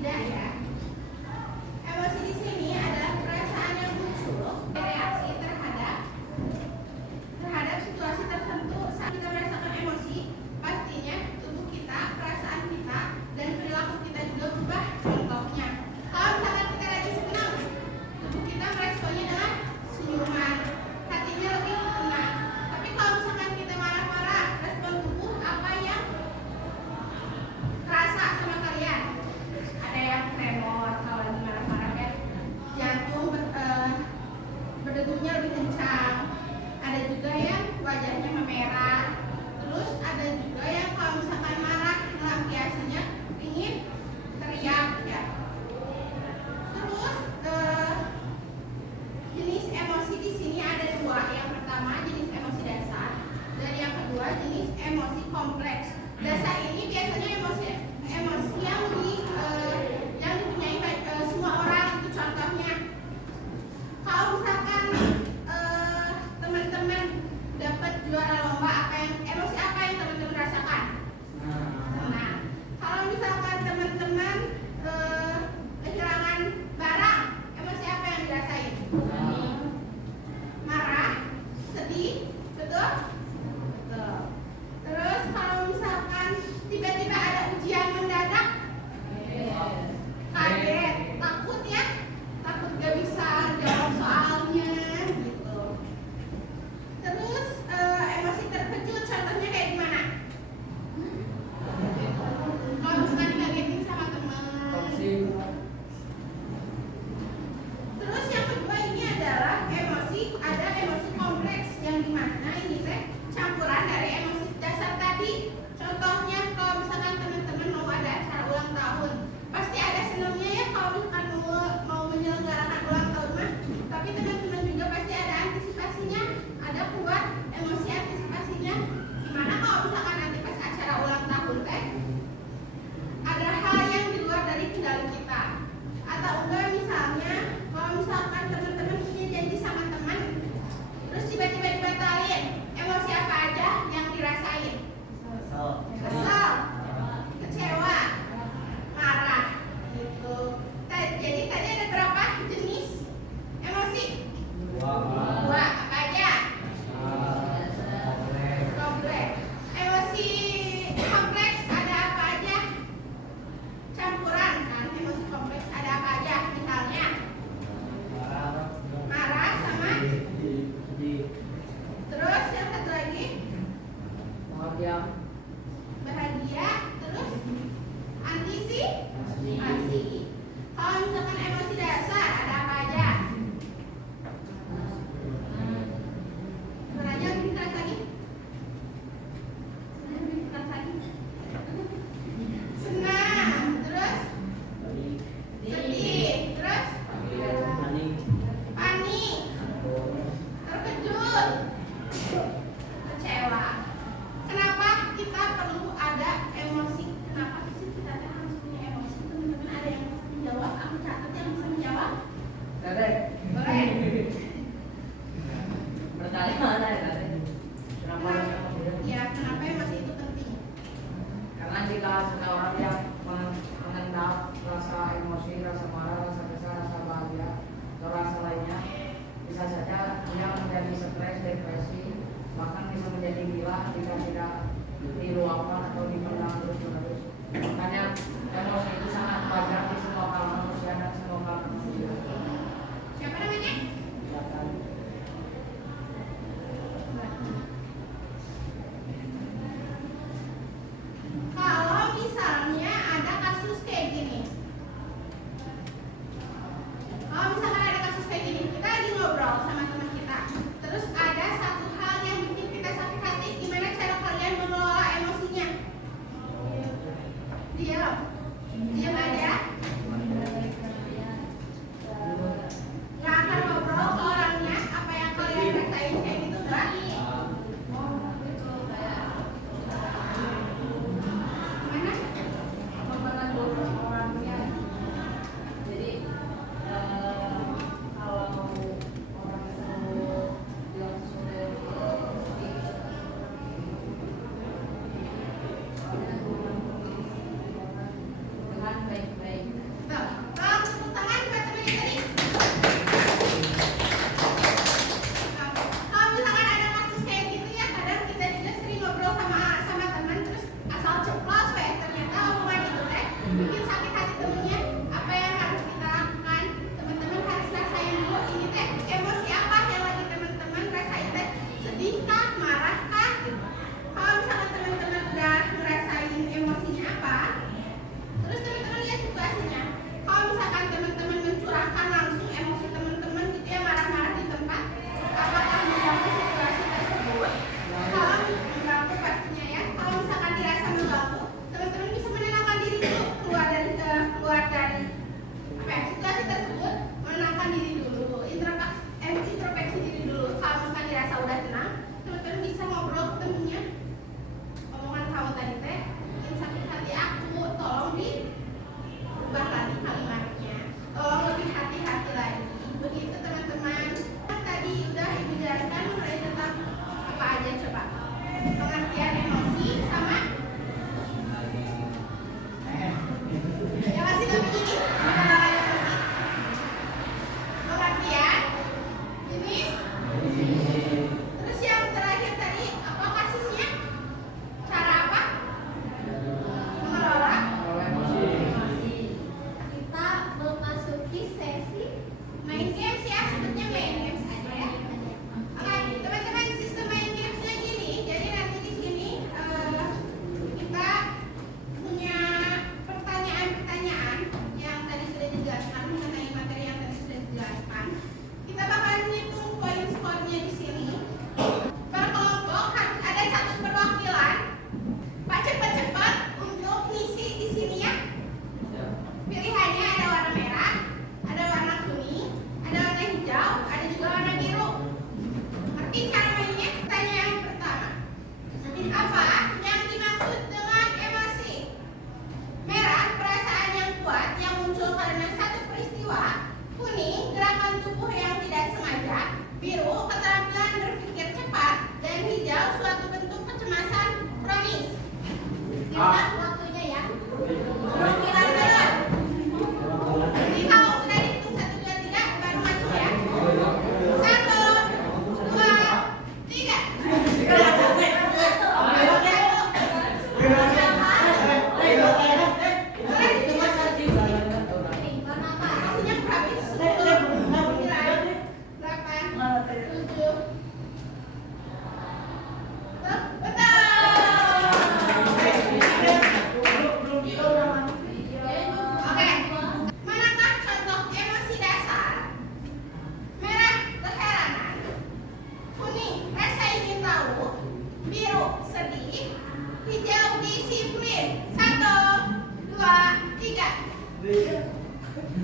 Tidak ya. Emosi di sini adalah perasaan yang muncul reaksi terhadap situasi tertentu. Saat kita merasakan emosi, pastinya tubuh kita, perasaan kita, dan perilaku kita juga berubah. Contohnya, kalau misalkan kita lagi senang, tubuh kita meresponnya dengan senyuman, hatinya lebih tenang. Tapi kalau misalkan kita marah-marah, respon tubuh apa yang terasa sama kalian? Ada yang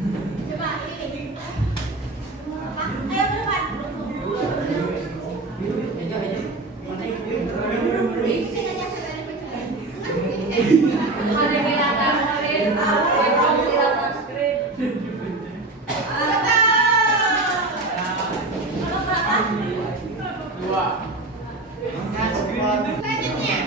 Coba ini. Ayo ke depan. Selanjutnya,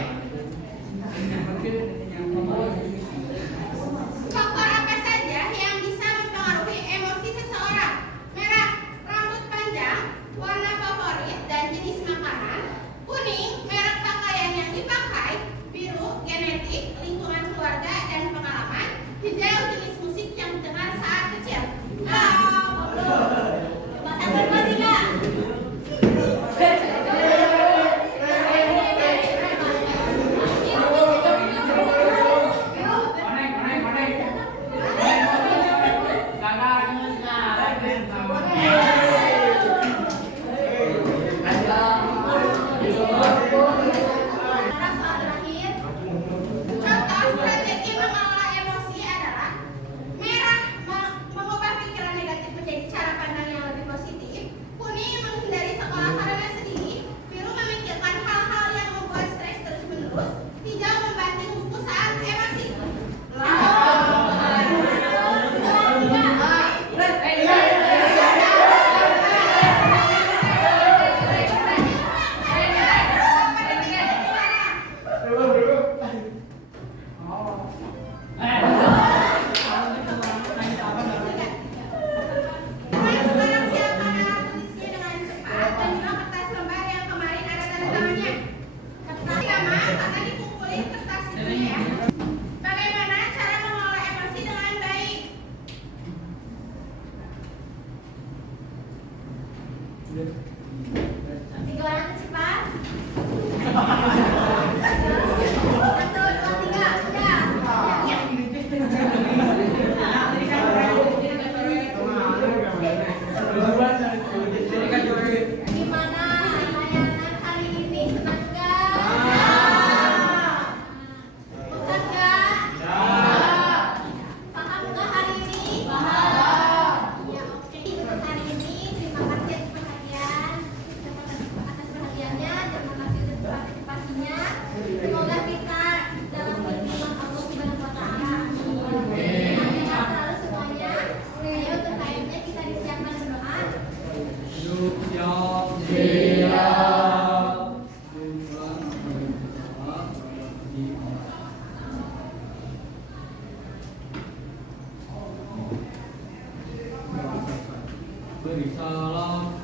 faktor apa saja yang bisa mempengaruhi emosi seseorang? Merah, rambut panjang, warna favorit dan jenis makanan. Kuning, merek pakaian yang dipakai. Biru, genetik, lingkungan keluarga dan pengalaman. Hijau, jenis musik yang didengar saat kecil. Contoh strategi mengelola emosi adalah merah mengubah pikiran negatif menjadi cara pandang yang lebih positif, kuning menghindari sekolah karena sedih, biru memikirkan hal-hal yang membuat stres terus-menerus, hijau membanting buku saat emosi. Sekarang siapkan alat tulisnya dengan cepat dan juga kertas lembar yang kemarin ada tanda tangannya. Kertas sama karena dikumpulin kertas itu ya. Bagaimana cara mengelola emosi dengan baik? Tiga orang cepat. 1, 2, 3, sudah. Ya. Gimana layanan hari ini, senang nggak? Bosan nggak? Paham nggak hari ini? Paham. Ya oke. Untuk hari ini terima kasih atas perhatian, atas perhatiannya. Terima kasih atas partisipasinya. Semoga kita dalam lindungan Allah Subhanahu Wa Taala. Sehat selalu semuanya. Ayo untuk KM-nya kita disiapkan berdoa. Beri salam